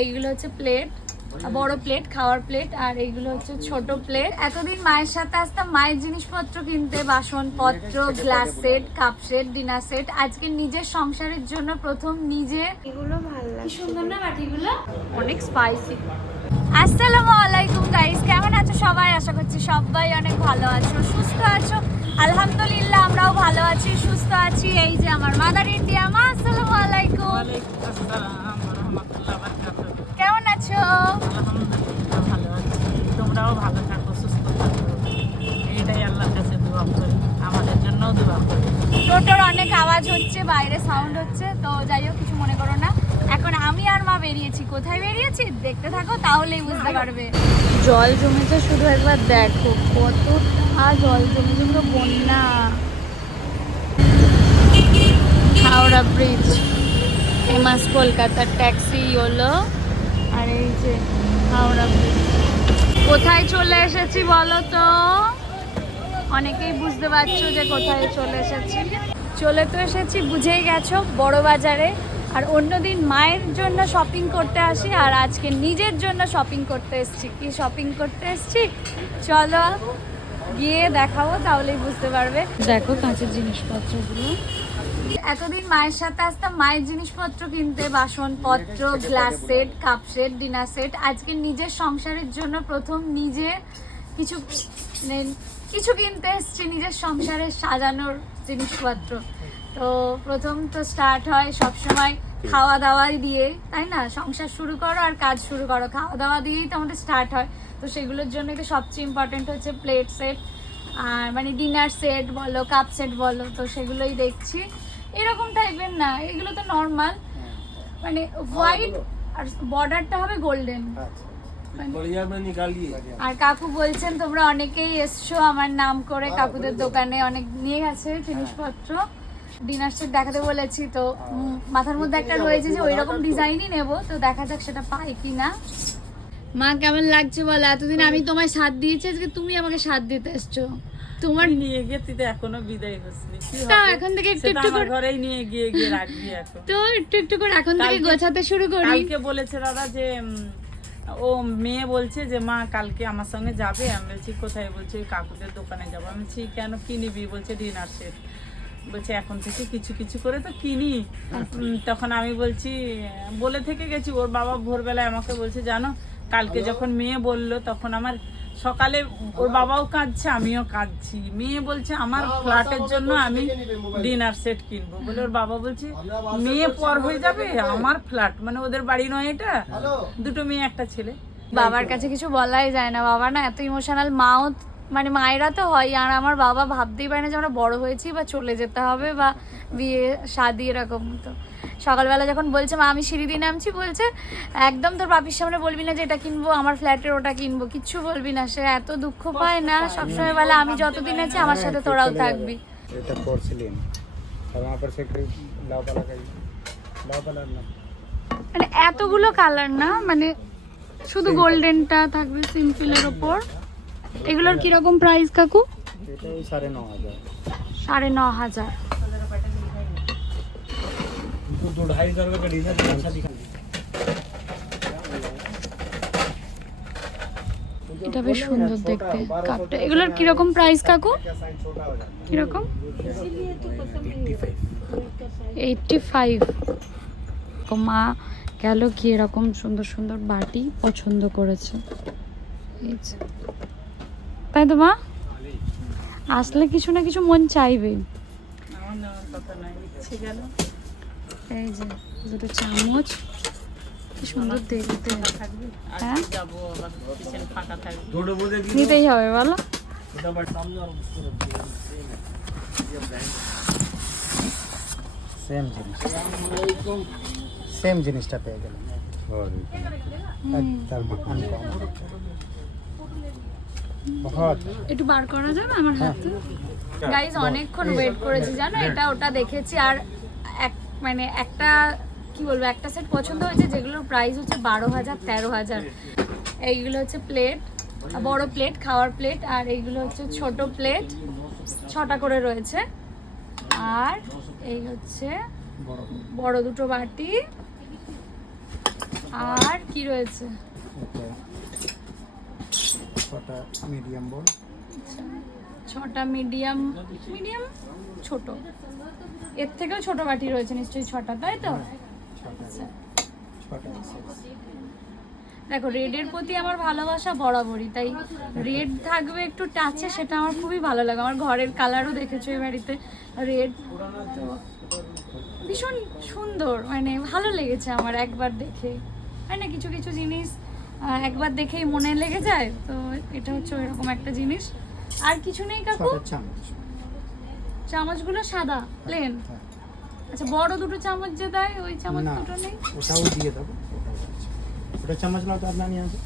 এইগুলো হচ্ছে প্লেট বড় প্লেট খাওয়ার প্লেট আর এইগুলো হচ্ছে ছোট প্লেট এতদিন মায়ের সাথে আসতাম মায়ের জিনিসপত্র কিনতে বাসনপত্র glass set cup set dinner set আজকে নিজের সংসারের জন্য প্রথম নিজে। এগুলো ভালো লাগে সুন্দর না বাটিগুলো? অনেক স্পাইসি আসসালামু আলাইকুম গাইস কেমন আছো সবাই? আশা করছি সবাই অনেক ভালো আছো সুস্থ আছো। আলহামদুলিল্লাহ আমরাও ভালো আছি সুস্থ আছি। এই যে আমার মাদার ইন্ডিয়া মা আসসালামু আলাইকুম। ওয়ালাইকুম আসসালাম রহমতুল্লাহ বারকাতুহু কেমন আছো আলহামদুলিল্লাহ ভালো আছি তোমরাও ভালো থাকো সুস্থ থাকো এইটাই আল্লাহর কাছে দোয়া করি আমাদের জন্যও দোয়া করি টোটোর অনেক আওয়াজ হচ্ছে, বাইরে সাউন্ড হচ্ছে, তো যাই হোক, কিছু মনে করো না। এখন আমি আর মা বেরিয়েছি। কোথায় বেরিয়েছি? দেখতে থাকো, তাহলেই বুঝতে পারবে। জল জমেছে শুধু একবার দেখো, কতটা জল জমেছে, পুরো বন্যা। হাওড়া ব্রিজ ফেমাস কলকাতার ট্যাক্সি হলো। আর এই যে হাওড়া ব্রিজ কোথায় চলে এসেছি বলো তো? অনেকেই বুঝতে পারছ যে কোথায় চলে এসেছি। চলে তো এসেছি, বুঝেই গেছো, বড় বাজারে। আর অন্যদিন মায়ের জন্য শপিং করতে আসি, আর আজকে নিজের জন্য শপিং করতে এসেছি। কি শপিং করতে এসেছি? চলো, গিয়ে দেখাবো, তাহলেই বুঝতে পারবে। দেখো কাঁচের জিনিসপত্রগুলো। এতদিন মায়ের সাথে আসতাম, মায়ের জিনিসপত্র কিনতে, বাসনপত্র glass set cup set dinner set আজকে নিজের সংসারের জন্য প্রথম নিজে কিছু মানে কিছু কিনতে এসছি, নিজের সংসারে সাজানোর জিনিসপত্র। তো প্রথম তো স্টার্ট হয় সব সময় খাওয়া দাওয়াই দিয়ে তাই না? সংসার শুরু করো আর কাজ শুরু করো। খাওয়া দাওয়া দিয়েই তো আমাদের স্টার্ট হয়। তো সেগুলোর জন্য তো সবচেয়ে ইম্পর্টেন্ট হচ্ছে প্লেট সেট আর মানে ডিনার সেট বলো কাপ সেট বলো তো সেগুলোই দেখছি। এরকম টাইপের না এগুলো তো নর্মাল হ্যাঁ। মানে হোয়াইট আর বর্ডারটা হবে গোল্ডেন আর কাকু বলছেন তোমরা অনেকেই এসছো আমার নাম করে কাকুদের দোকানে অনেক নিয়ে গেছে জিনিসপত্র। ডিনার সেট দেখাতে বলেছি তো মাথার মধ্যে একটা রয়েছে যে ওই রকম ডিজাইনই নেব তো দেখা যাক সেটা পাই কি না মা কেমন লাগছে বলো? এতদিন আমি তোমায় সাথ দিয়েছি আজকে তুমি আমাকে সাথ দিতে এসছো। তোমার নিয়ে গিয়ে তুই এখনও বিদায় হসনি তা এখন থেকে একটু একটু আমার করে ঘরেই নিয়ে গিয়ে গিয়ে রাখবি এখন। তো একটু একটু করে এখন থেকে গোছাতে শুরু করি। কালকে বলেছে দাদা যে ও মেয়ে বলছে যে মা কালকে আমার সঙ্গে যাবে? আমি বলছি কোথায়? বলছি ওই কাকুদের দোকানে যাব। আমি বলছি কেন কিনিবি বলছে ডিনার সেট। বলছে এখন থেকে কিছু কিছু করে তো কিনি। তখন আমি বলছি বলে থেকে গেছি। ওর বাবা ভোরবেলায় আমাকে বলছে জানো কালকে যখন মেয়ে বলল তখন আমার সকালে ওর বাবাও কাঁদছে আমিও কাঁদছি। মেয়ে বলছে আমার ফ্ল্যাটের জন্য আমি ডিনার সেট কিনবো। বলে ওর বাবা বলছে মেয়ে পর হয়ে যাবে আমার ফ্ল্যাট। মানে ওদের বাড়ি নয় এটা দুটো মেয়ে একটা ছেলে। বাবার কাছে কিছু বলাই যায় না। বাবা না এত ইমোশনাল মাও মানে মায়েরা তো হয় আর আমার বাবা ভাবতেই পারে না যে আমরা বড় হয়েছি বা চলে যেতে হবে বা বিয়ে শাদি এরকম তো। সকালবেলা যখন বলছে মা আমি সিঁড়ি দিয়ে নামছি বলছে একদম তোর বাপির সামনে বলবি না যে এটা কিনবো আমার ফ্ল্যাটের ওটা কিনবো কিচ্ছু বলবি না সে এত দুঃখ পায় না সবসময় বলে আমি যতদিন আছি আমার সাথে তোরাও থাকবি এটা পোর্সিলিন और वहाँ पर से कोई लाव वाला का लाव वाला ना মানে এতগুলো কালার না মানে শুধু গোল্ডেনটা থাকবে সিম্পলের ওপর এগুলোর কিরকম প্রাইস কাকু এটা ওই সাড়ে ন হাজার সাড়ে ন হাজার तो दो ढाई हजार रुपये का डिजाइन अच्छा दिखा এটা বেশ সুন্দর দেখতে কাপটা এগুলোর কিরকম প্রাইস কাকু কিরকম এইটটি ফাইভ মা গেল কি এরকম সুন্দর সুন্দর বাটি পছন্দ করেছে এই যে। তাই তো মা আসলে কিছু না কিছু মন চাইবে আমার নেওয়ার কথা নয় ইচ্ছে গেল এই যে দুটো চামচ। কি সুন্দর দেখতে হ্যাঁ? নিতেই হবে বলো। সেম জিনিসটা একটু বার করা যাবে আমার হাতে? গাইজ অনেকক্ষণ ওয়েট করেছি জানো? এটা ওটা দেখেছি আর মানে একটা কি বলব একটা সেট পছন্দ হয়েছে যেগুলোর প্রাইস হচ্ছে বারো হাজার তেরো হাজার এইগুলো হচ্ছে প্লেট বড় প্লেট খাওয়ার প্লেট আর এইগুলো হচ্ছে ছোট প্লেট ছটা করে রয়েছে। আর এই হচ্ছে বড় দুটো বাটি। আর কি রয়েছে? ছটা মিডিয়াম বল ছটা মিডিয়াম মিডিয়াম ছোট। এর থেকেও ছোট বাটি রয়েছে নিশ্চয়ই ছটা তাই তো? ছটা আচ্ছা। দেখো রেডের প্রতি আমার ভালোবাসা বরাবরই তাই রেড থাকবে একটু টাচে সেটা আমার খুবই ভালো লাগে। আমার ঘরের কালারও দেখেছ এই বাড়িতে রেড তো ভীষণ সুন্দর মানে ভালো লেগেছে আমার একবার দেখে। হয় না কিছু কিছু জিনিস একবার দেখেই মনে লেগে যায় তো এটা হচ্ছে এরকম একটা জিনিস। আর কিছু নেই কাকু? চামচগুলো সাদা প্লেন আচ্ছা বড় দুটো চামচ যে দেয় ওই চামচ দুটো নেই? ওটাও দিয়ে দেবো ওটা চামচ নাও তো আপনার নিয়ে আসো।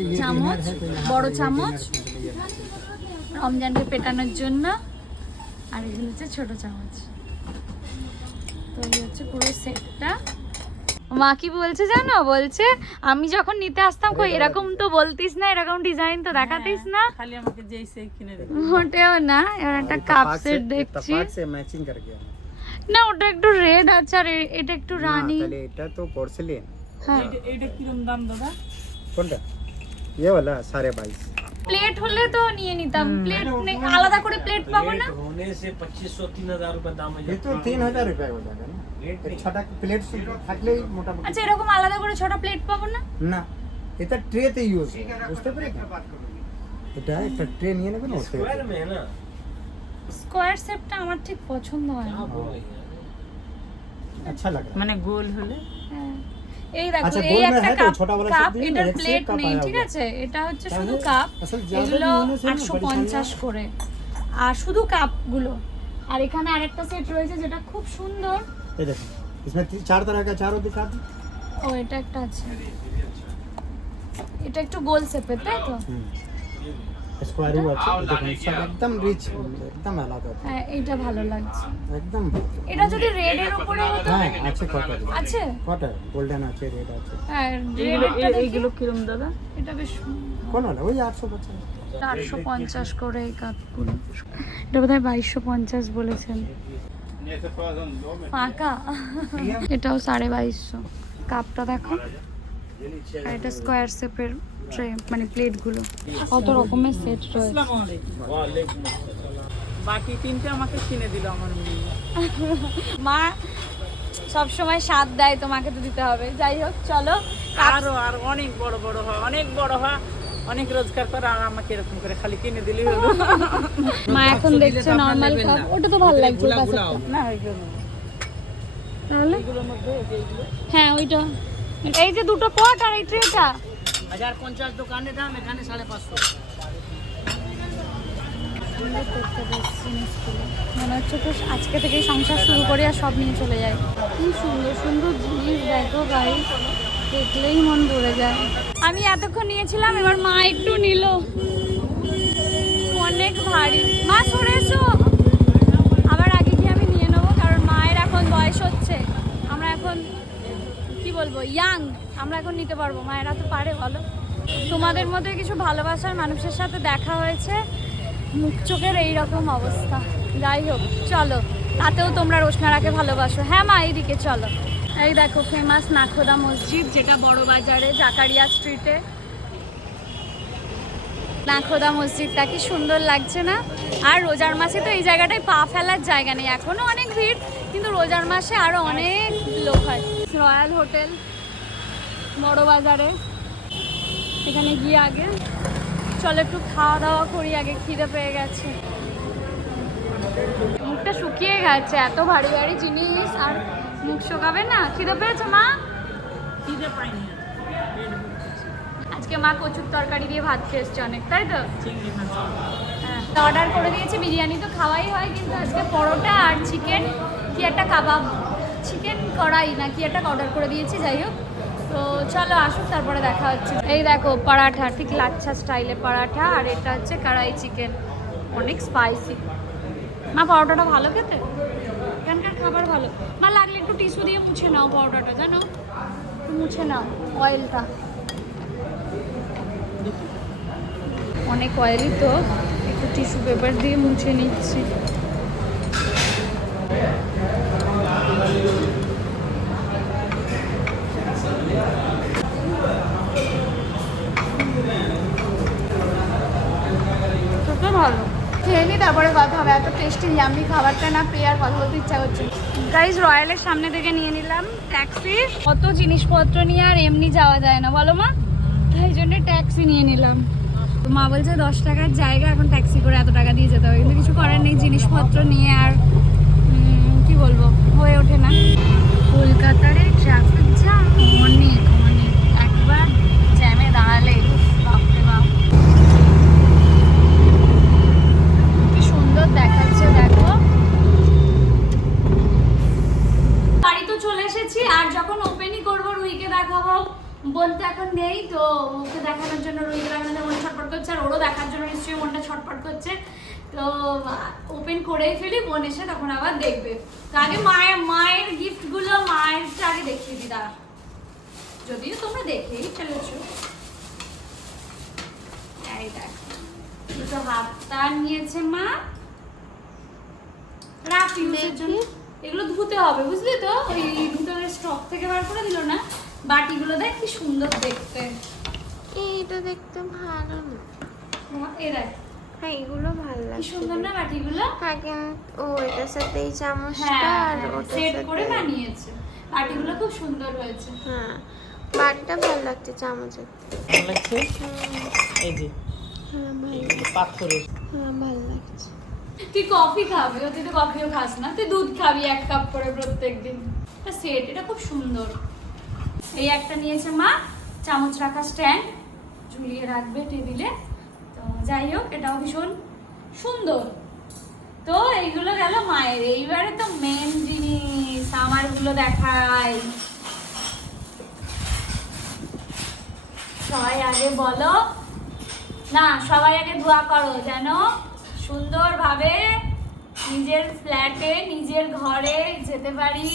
ইয়ে চামচ হ্যাঁ, হ্যাঁ, বড় হ্যাঁ, চামচ। রমজানকে পেটানোর জন্য আর এগুলো হচ্ছে ছোট চামচ। তো এই হচ্ছে পুরো সেটটা মা কি বলছে জানো বলছে আমি যখন নিতে আসতাম কই এরকম তো বলতিস না এরকম ডিজাইন তো দেখাতিস না খালি আমাকে যেই সেই কিনে দেবে মোটেও না এবার একটা কাপ इत्तेफाक से- সেট দেখছি इत्तेफाक से मैचिंग कर गया না ওটা একটু রেড আছে আর এ- এটা একটু রানী তাহলে এটা তো পোর্সেলিন হ্যাঁ এইটা- এইটা কিরম দাম দাদা কোনটা ये वाला साढ़े बाईस প্লেট হলে তো নিয়ে নিতাম প্লেট আলাদা করে প্লেট পাবো না रेट होने से पच्चीस सौ तीन हजार रूपए दाम है ये तो तीन हजार रुपये हो जाएगा ना एक আচ্ছা এরকম আলাদা করে ছটা প্লেট পাবো না? না স্কোয়ার আমার ঠিক পছন্দ হয় মানে গোল হলে? হ্যাঁ। এই দেখো এই একটা কাপ প্লেট নেই ঠিক আছে? এটা হচ্ছে শুধু কাপ এগুলো 850 করে। আর শুধু কাপগুলো আর এখানে আরেকটা সেট রয়েছে যেটা খুব সুন্দর। ये देखो इसमें ती- चार तरह का चारों दिखा दी ও এটা একটা আছে এটা একটু গোল শেপের তাই তো स्क्वायर हुआ अच्छा देखो सब एकदम रिच एकदम अलग होता হ্যাঁ এইটা ভালো লাগছে है एकदम এটা যদি রেড এর উপরে হতো हाँ अच्छे कॉटन আছে कॉटन गोल्डन अच्छे रेड अच्छे হ্যাঁ এইগুলো রেড এই- এইগুলো কিরম দাদা এটা বেশ कौन वाला वही आठ सौ पचास চারশো পঞ্চাশ করে এই কাপগুলো এটা বোধ হয় বাইশশো পঞ্চাশ বলেছেন ফাঁকা। এটাও সাড়ে বাইশশো। কাপটা দেখো। আর এটা স্কোয়ার শেপের ট্রে মানে প্লেটগুলো কত রকমের সেট রয়েছে। বাকি তিনটে আমাকে কিনে দিল আমার মা সব সময় স্বাদ দেয় তোমাকে তো দিতে হবে। যাই হোক চলো। আরও আর অনেক বড় বড় হয় অনেক বড় হয়। অনেক রোজগার করে আর আমাকে এরকম করে খালি কিনে দিলেই হলো। মা এখন দেখছে নর্মাল কাপ ওটা তো ভালো লাগছে না। তাহলে? এগুলোর মধ্যে হ্যাঁ ওইটা। এই যে দুটো পট আর এই ট্রেটা হাজার পঞ্চাশ দোকানে দাম এখানে সুন্দর করতে মনে হচ্ছে তো আজকে থেকেই সংসার শুরু করে আর সব নিয়ে চলে যায় কি সুন্দর সুন্দর জিনিস দেখো গাড়ি দেখলেই মন ভরে যায়। আমি এতক্ষণ নিয়েছিলাম, এবার মা একটু নিল। অনেক ভারী। মা, সরে এসো। আবার আগে গিয়ে আমি নিয়ে নেব, কারণ মায়ের এখন বয়স হচ্ছে। আমরা এখন, কি বলব ইয়াং আমরা এখন নিতে পারব। মায়েরা তো পারে, বলো। তোমাদের মধ্যে কিছু ভালোবাসার মানুষের সাথে দেখা হয়েছে? মুখ চোখের এইরকম অবস্থা। যাই হোক, চলো। তাতেও তোমরা রোশনারাকে ভালোবাসো। হ্যাঁ মা, এইদিকে চলো। এই দেখো ফেমাস নাখোদা মসজিদ, যেটা বড় বাজারে জাকারিয়া স্ট্রিটে নাখোদা মসজিদটা কি সুন্দর লাগছে না? আর রোজার মাসে তো এই জায়গাটায় পা ফেলার জায়গা নেই এখনও অনেক ভিড়, কিন্তু রোজার মাসে আরও অনেক লোক হয়। রয়্যাল হোটেল বড় বাজারে এখানে গিয়ে আগে, চলো একটু খাওয়া দাওয়া করি, আগে খিদে পেয়ে গেছে। মুখটা শুকিয়ে গেছে, এত ভারী ভারী জিনিস, আর মুখ শুকাবে না? খিদে পেয়েছে মা? খিদে পাইনি। আজকে মা কচুর তরকারি দিয়ে ভাত খেয়ে এসছে অনেক তাই তো? চিংড়ি মাছ। হ্যাঁ অর্ডার করে দিয়েছি বিরিয়ানি তো খাওয়াই হয় কিন্তু আজকে পরোটা আর চিকেন কি একটা কাবাব। চিকেন কড়াই না কি একটা অর্ডার করে দিয়েছি যাই হোক। তো চলো আসুক তারপরে দেখা হচ্ছে। এই দেখো পরাঠা ঠিক লাচ্ছা স্টাইলে পরাঠা আর এটা হচ্ছে কড়াই চিকেন অনেক স্পাইসি মা পরোটাটা ভালো খেতে? এখানকার খাবার ভালো। মা একটু টিস্যু দিয়ে মুছে নাও পাউডারটা, জানো? মুছে নাও অয়েলটা অনেক অয়েলই তো, একটু টিস্যু পেপার দিয়ে মুছে নিচ্ছি। তারপরে কথা হবে এত টেস্টি ইয়ামি খাবারটা না পেয়ে আর কথা বলতে ইচ্ছা করছে গাইজ রয়্যালের সামনে থেকে নিয়ে নিলাম ট্যাক্সি কত জিনিসপত্র নিয়ে আর এমনি যাওয়া যায় না বলো মা? তাই জন্য ট্যাক্সি নিয়ে নিলাম। তো মা বলছে দশ টাকার জায়গা এখন ট্যাক্সি করে এত টাকা দিয়ে যেতে হবে। কিন্তু কিছু করার নেই জিনিসপত্র নিয়ে আর কি বলব হয়ে ওঠে না। কলকাতার এই ট্রাফিক জ্যাম অনেক অনেক একবার জ্যামে দাঁড়ালে উফ, বাপরে বাপ কি সুন্দর দেখাচ্ছে দেখো বাড়ি তো চলে এসেছি আর যখন ওপেনই করব রুইকে দেখাবো বোন তো এখন নেই তো ওকে দেখানোর জন্য রুইকে দেখানোর জন্য মন ছটপট করছে আর ওরও দেখার জন্য নিশ্চয়ই মনটা ছটপট করছে তো ওপেন করেই ফেলি বোন এসে তখন আবার দেখবে তো আগে মায়ের মায়ের গিফটগুলো মায়েরটা আগে দেখিয়ে দিই দাঁড়া যদিও তোমরা দেখেই এই দেখো দুটো নিয়েছে মা। রাখ ইউজের জন্য। এগুলো ধুতে হবে বুঝলি তো? ওই দুটো স্টক থেকে বার করে দিল না? বাটিগুলো দেখ কি সুন্দর দেখতে। এইটা দেখতে ভালো না। এ দেখ। হ্যাঁ এগুলো ভালো কি লাগছে সুন্দর না বাটিগুলো? হ্যাঁ ও এটার সাথে এই চামচটা হ্যাঁ আর ওটার সেট সাথে করে বানিয়েছে। বাটিগুলো খুব সুন্দর হয়েছে। হ্যাঁ বাটটা ভালো লাগছে চামচের। ভালো লাগছে? এই যে। হ্যাঁ পাথরের। হ্যাঁ ভালো লাগছে। তুই কফি খাবি? ও তুই তো কফিও খাস না। তুই দুধ খাবি এক কাপ করে প্রত্যেকদিন। সেট এটা খুব সুন্দর। এই একটা নিয়েছে মা। চামচ রাখা স্ট্যান্ড। ঝুলিয়ে রাখবে টেবিলে। তো যাই হোক এটাও ভীষণ সুন্দর। তো এইগুলো গেল মায়ের। এইবারে তো মেন জিনিস আমারগুলো দেখাই। সবাই আগে বলো। না, সবাই আগে দোয়া করো যেন সুন্দরভাবে নিজের ফ্ল্যাটে, নিজের ঘরে যেতে পারি।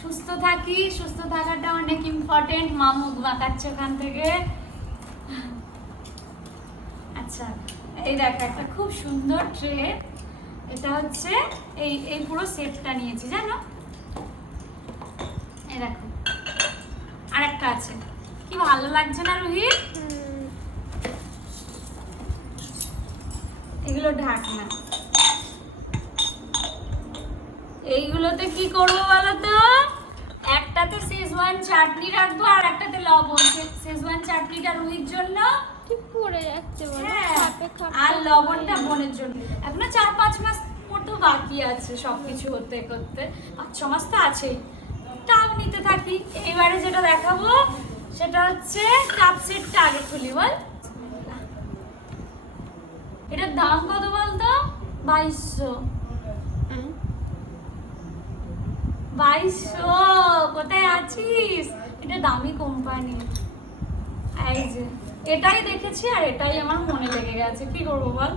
সুস্থ থাকি, সুস্থ থাকাটা অনেক ইম্পর্টেন্ট মা মুখ বাঁকাচ্ছে ওখান থেকে। আচ্ছা এই দেখো একটা খুব সুন্দর ট্রে এটা হচ্ছে এই এই পুরো সেটটা নিয়েছি, জানো? এই দেখো। আর একটা আছে। কি ভালো লাগছে না রুহি হুম, এগুলো ঢাকনা। এইগুলোতে কি করব বলো তো একটাতে শেজওয়ান চাটনি রাখব আর একটাতে লবণ। শেজওয়ান চাটনিটা রুহির জন্য? পড়ে যাচ্ছে হ্যাঁ, আর লবণটা বোনের জন্য। এখনও চার পাঁচ মাস মতো বাকি আছে সবকিছু হতে করতে। পাঁচ ছ মাস তো আছেই। তাও নিতে থাকি। এবারে যেটা দেখাবো সেটা হচ্ছে কাপ সেটটা আগে খুলি বল। এটার দাম কত বলতো? বাইশশো। হুম, বাইশশো কোথায় আছিস? এটা দামি কোম্পানি এই যে এটাই দেখেছি আর এটাই আমার মনে লেগে গেছে। কি করব বল?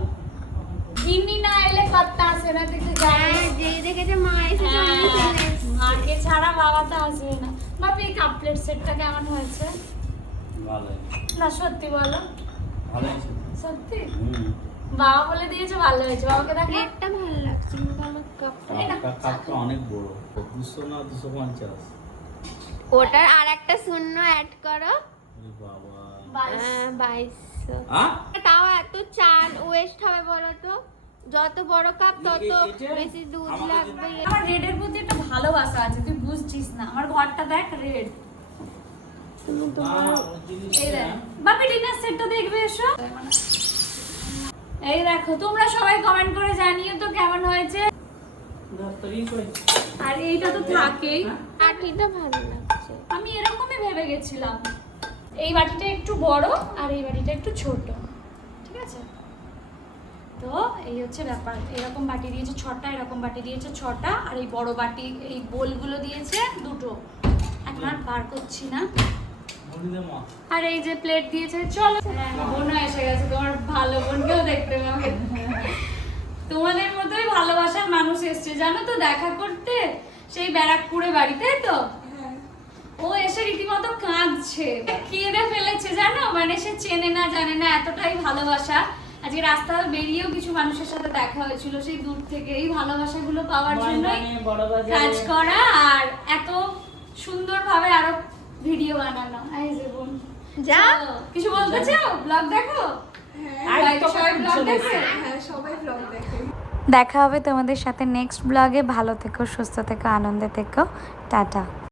গিন্নি না এলে পাত্তা আসে না থেকে হ্যাঁ যে দেখেছে মা এসেছে এসেছি। মাকে ছাড়া বাবা তো আসবে না। বাপি এই কাপ প্লেট সেটটা কেমন হয়েছে? ভালো না সত্যি বলো। ভালো সত্যি? বাবা বলে দিয়েছে ভালো হয়েছে। বাবাকে দেখো? প্লেটটা ভালো লাগছে কিন্তু আমার কাপটা কাপটা কাপটা অনেক বড়। দুশো না দুশো পঞ্চাশ? ওটার আর একটা শূন্য অ্যাড করো। বাবা। বাইশ। হ্যাঁ, বাইশশো হ্যাঁ তাও এত চাল ওয়েস্ট হবে বলো তো যত বড় কাপ তত বেশি দুধ লাগবে। আমার রেডের প্রতি একটা ভালোবাসা আছে তুই বুঝছিস না। আমার ঘরটা দেখ রেড বাপি ডিনার সেটটা দেখবে এসো। এই দেখো তোমরা সবাই কমেন্ট করে জানিও তো কেমন হয়েছে। আর এইটা তো থাকেই। কাঠিটা ভালো লাগছে। আমি এরকমই ভেবে গেছিলাম। এই বাটিটা একটু বড় আর এই বাটিটা একটু ছোট ঠিক আছে? তো এই হচ্ছে ব্যাপার এরকম বাটি দিয়েছে ছটা এরকম বাটি দিয়েছে ছটা আর এই বড় বাটি এই বোলগুলো দিয়েছে দুটো। এখন আর বার করছি না। আর এই যে প্লেট দিয়েছে চলো। হ্যাঁ, বোনও এসে গেছে তোমার ভালো বোনকেও দেখতে পাবে তোমাদের মতোই ভালোবাসার মানুষ এসছে জানো তো দেখা করতে? সেই ব্যারাকপুরে বাড়িতে তো? ও এসে রীতিমতো কাঁদছে। কেঁদে ফেলেছে জানো? মানে সে চেনে না জানে না এতটাই ভালোবাসা। আজকে রাস্তা বেরিয়েও কিছু মানুষের সাথে দেখা হয়েছিল সেই দূর থেকে এই ভালোবাসাগুলো পাওয়ার বাজারে কাজ করা আর এত সুন্দরভাবে আরও ভিডিও বানানো। এই যে বোন। যা। কিছু বলতে চাও? ব্লগ দেখো? আর সবাই ব্লগ দেখে হ্যাঁ সবাই ব্লগ দেখে। দেখা হবে তোমাদের সাথে নেক্সট ব্লগে। ভালো থেকো সুস্থ থেকো আনন্দে থেকো। টাটা।